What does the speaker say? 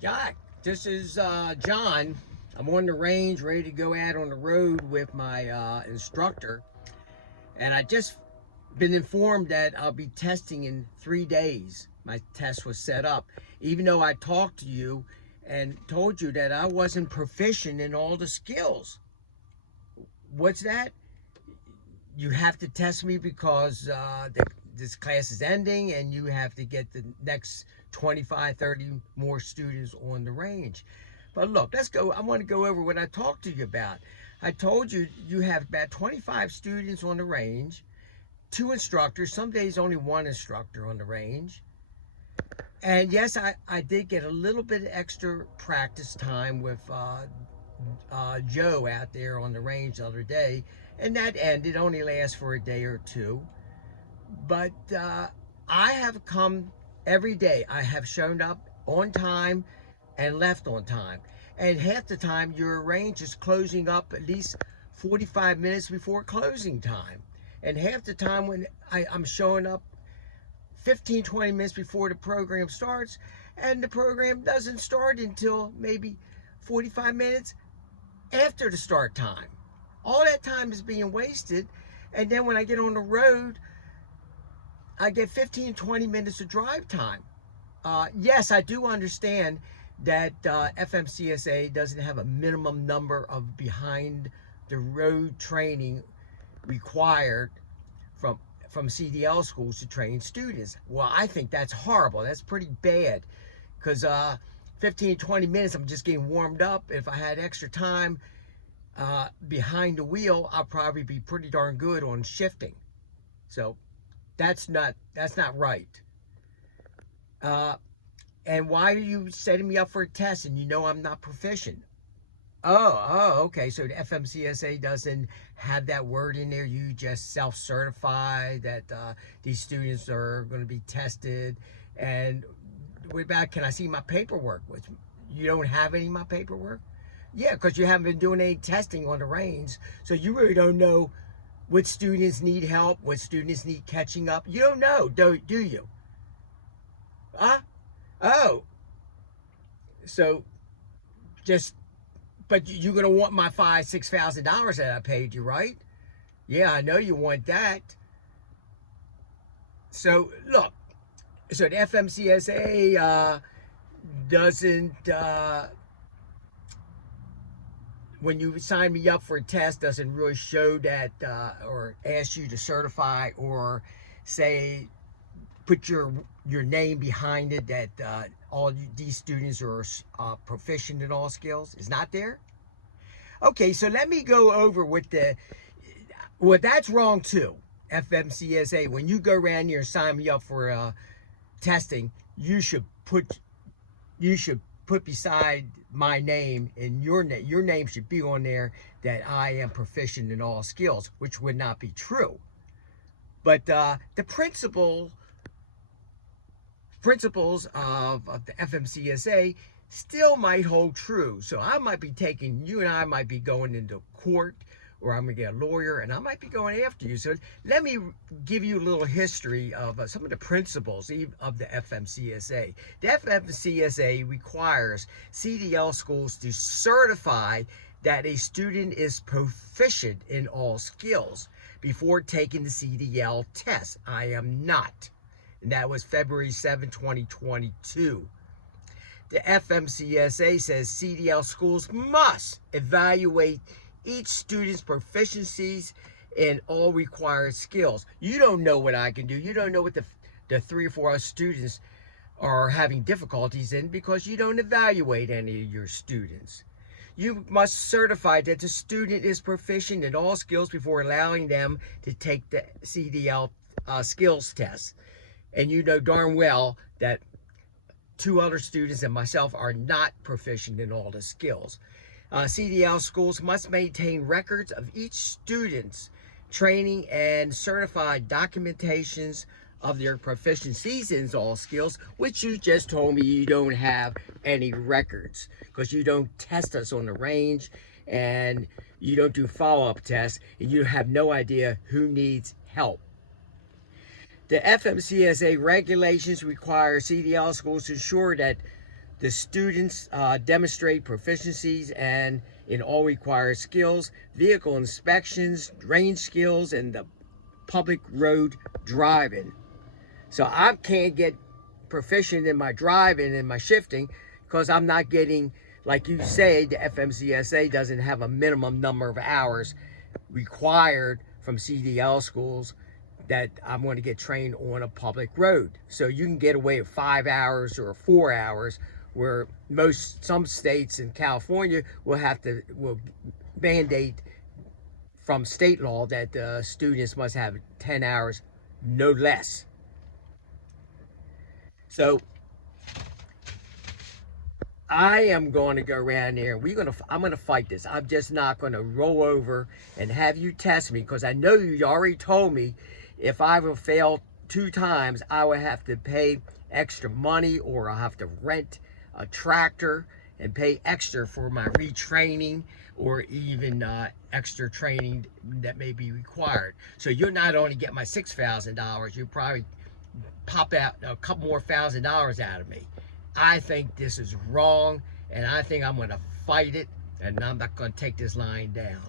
Jack, this is John. I'm on the range, ready to go out on the road with my instructor, and I just been informed that I'll be testing in 3 days. My test was set up, even though I talked to you and told you that I wasn't proficient in all the skills. What's that? You have to test me because this class is ending and you have to get the next 25, 30 more students on the range. But look, let's go. I want to go over what I talked to you about. I told you you have about 25 students on the range, 2 instructors, some days only 1 instructor on the range. And yes, I did get a little bit of extra practice time with Joe out there on the range the other day, and that ended. Only lasts for a day or two. But I have come every day. I have shown up on time and left on time. And half the time, your range is closing up at least 45 minutes before closing time. And half the time when I'm showing up 15, 20 minutes before the program starts, and the program doesn't start until maybe 45 minutes after the start time. All that time is being wasted. And then when I get on the road, I get 15, 20 minutes of drive time. Yes, I do understand that FMCSA doesn't have a minimum number of behind the road training required from CDL schools to train students. Well, I think that's horrible. That's pretty bad because 15, 20 minutes, I'm just getting warmed up. If I had extra time behind the wheel, I'll probably be pretty darn good on shifting. So that's not right. And why are you setting me up for a test and you know I'm not proficient? Okay. So the FMCSA doesn't have that word in there. You just self-certify that these students are going to be tested. And what about, can I see my paperwork? Which you don't have any of my paperwork? Yeah, because you haven't been doing any testing on the range. So you really don't know what students need help, what students need catching up. You don't know, do you? Huh? Oh. So just, but you're going to want my $5,000-$6,000 that I paid you, right? Yeah, I know you want that. So look, so the FMCSA doesn't, when you sign me up for a test, doesn't really show that or ask you to certify or say, put your name behind it that all these students are proficient in all skills. It's not there? Okay, so let me go over what that's wrong too. FMCSA, when you go around here and sign me up for testing, you should put beside my name and your name should be on there that I am proficient in all skills, which would not be true. But the principles of the FMCSA still might hold true. So I might be you and I might be going into court, or I'm going to get a lawyer, and I might be going after you. So let me give you a little history of some of the principles of the FMCSA. The FMCSA requires CDL schools to certify that a student is proficient in all skills before taking the CDL test. I am not. And that was February 7, 2022. The FMCSA says CDL schools must evaluate each student's proficiencies in all required skills. You don't know what I can do. You don't know what the 3 or 4 other students are having difficulties in because you don't evaluate any of your students. You must certify that the student is proficient in all skills before allowing them to take the CDL skills test. And you know darn well that 2 other students and myself are not proficient in all the skills. CDL schools must maintain records of each student's training and certified documentations of their proficiencies in all skills, which you just told me you don't have any records because you don't test us on the range and you don't do follow-up tests and you have no idea who needs help. The FMCSA regulations require CDL schools to ensure that The students demonstrate proficiencies and in all required skills, vehicle inspections, range skills, and the public road driving. So I can't get proficient in my driving and my shifting because I'm not getting, like you say, the FMCSA doesn't have a minimum number of hours required from CDL schools that I'm going to get trained on a public road. So you can get away with 5 hours or 4 hours, where some states in California will mandate from state law that students must have 10 hours, no less. So I am going to go around there. I'm going to fight this. I'm just not going to roll over and have you test me, because I know you already told me if I will fail 2 times, I will have to pay extra money, or I'll have to rent a tractor and pay extra for my retraining, or even extra training that may be required. So you'll not only get my $6,000, you probably pop out a couple more $1,000 out of me. I think this is wrong, and I think I'm going to fight it, and I'm not going to take this line down.